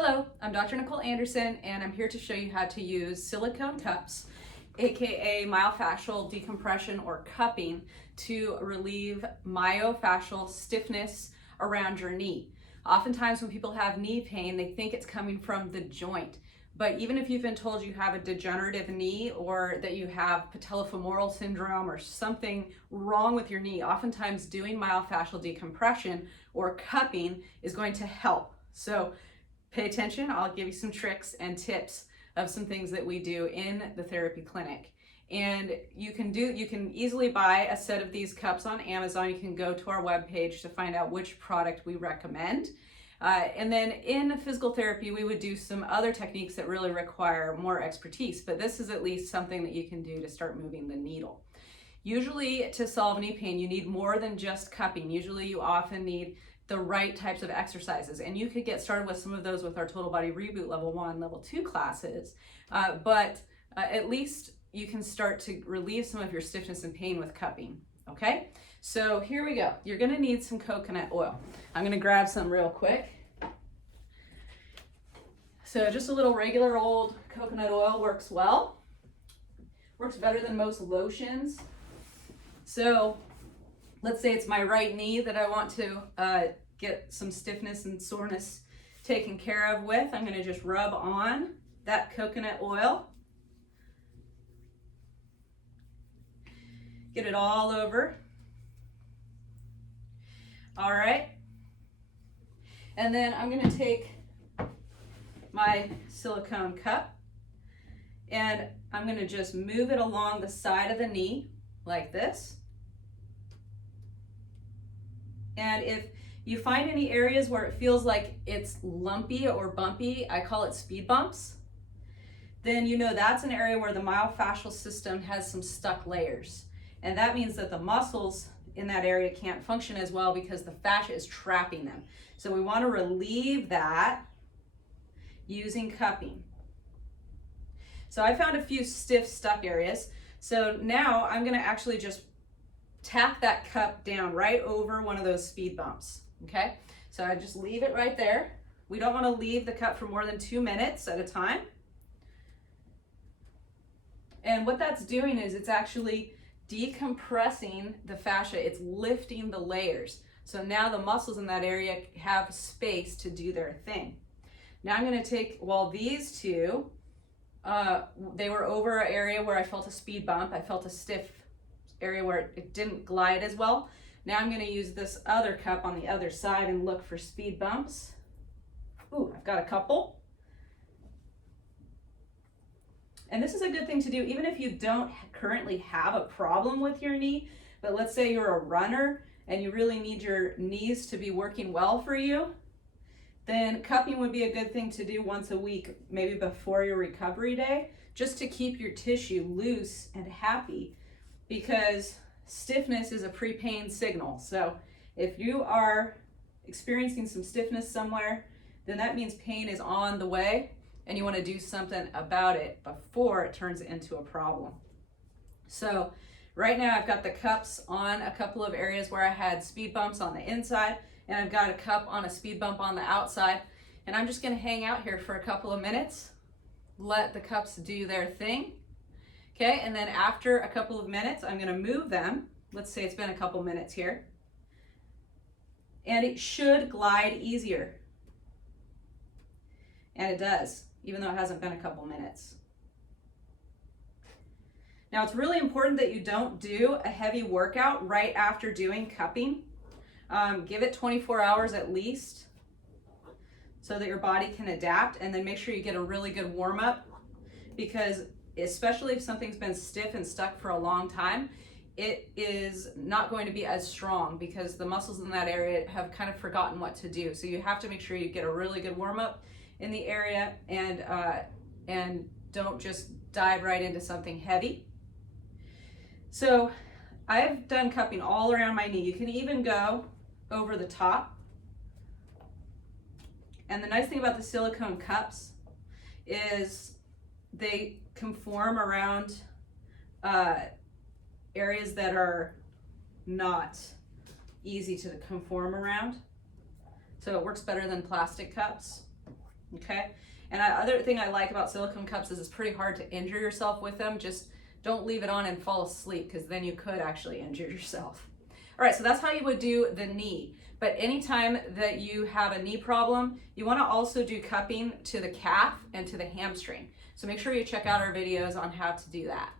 Hello, I'm Dr. Nicole Anderson, and I'm here to show you how to use silicone cups, aka myofascial decompression or cupping, to relieve myofascial stiffness around your knee. Oftentimes when people have knee pain, they think it's coming from the joint. But even if you've been told you have a degenerative knee or that you have patellofemoral syndrome or something wrong with your knee, oftentimes doing myofascial decompression or cupping is going to help. So pay attention. I'll give you some tricks and tips of some things that we do in the therapy clinic. And you can easily buy a set of these cups on Amazon. You can go to our webpage to find out which product we recommend. And then in physical therapy, we would do some other techniques that really require more expertise, but this is at least something that you can do to start moving the needle. Usually to solve knee pain, you need more than just cupping. Usually you often need the right types of exercises, and you could get started with some of those with our Total Body Reboot Level 1, Level 2 classes, but at least you can start to relieve some of your stiffness and pain with cupping, okay? So here we go. You're gonna need some coconut oil. I'm gonna grab some real quick. So just a little regular old coconut oil works well. Works better than most lotions. So let's say it's my right knee that I want to get some stiffness and soreness taken care of with. I'm gonna just rub on that coconut oil. Get it all over. All right. And then I'm gonna take my silicone cup and I'm gonna just move it along the side of the knee like this. And if you find any areas where it feels like it's lumpy or bumpy, I call it speed bumps, then you know that's an area where the myofascial system has some stuck layers. And that means that the muscles in that area can't function as well because the fascia is trapping them. So we want to relieve that using cupping. So I found a few stiff, stuck areas. So now I'm going to actually just tack that cup down right over one of those speed bumps, okay? So I just leave it right there. We don't want to leave the cup for more than 2 minutes at a time. And what that's doing is it's actually decompressing the fascia. It's lifting the layers. So now the muscles in that area have space to do their thing. Now I'm going to take, well, these two, they were over an area where I felt a speed bump. I felt a stiff area where it didn't glide as well. Now I'm going to use this other cup on the other side and look for speed bumps. Ooh, I've got a couple. And this is a good thing to do even if you don't currently have a problem with your knee, but let's say you're a runner and you really need your knees to be working well for you, then cupping would be a good thing to do once a week, maybe before your recovery day, just to keep your tissue loose and happy, because stiffness is a pre-pain signal. So if you are experiencing some stiffness somewhere, then that means pain is on the way and you want to do something about it before it turns into a problem. So right now I've got the cups on a couple of areas where I had speed bumps on the inside, and I've got a cup on a speed bump on the outside, and I'm just going to hang out here for a couple of minutes, let the cups do their thing. Okay, and then after a couple of minutes, I'm going to move them. Let's say it's been a couple minutes here. And it should glide easier. And it does, even though it hasn't been a couple minutes. Now, it's really important that you don't do a heavy workout right after doing cupping. Give it 24 hours at least so that your body can adapt, and then make sure you get a really good warm up, because especially if something's been stiff and stuck for a long time, it is not going to be as strong because the muscles in that area have kind of forgotten what to do. So you have to make sure you get a really good warm up in the area, and don't just dive right into something heavy. So I've done cupping all around my knee. You can even go over the top. And the nice thing about the silicone cups is they conform around areas that are not easy to conform around. So it works better than plastic cups. okay? And other thing I like about silicone cups is it's pretty hard to injure yourself with them. Just don't leave it on and fall asleep, because then you could actually injure yourself. All right, so that's how you would do the knee. But anytime that you have a knee problem, you want to also do cupping to the calf and to the hamstring. So make sure you check out our videos on how to do that.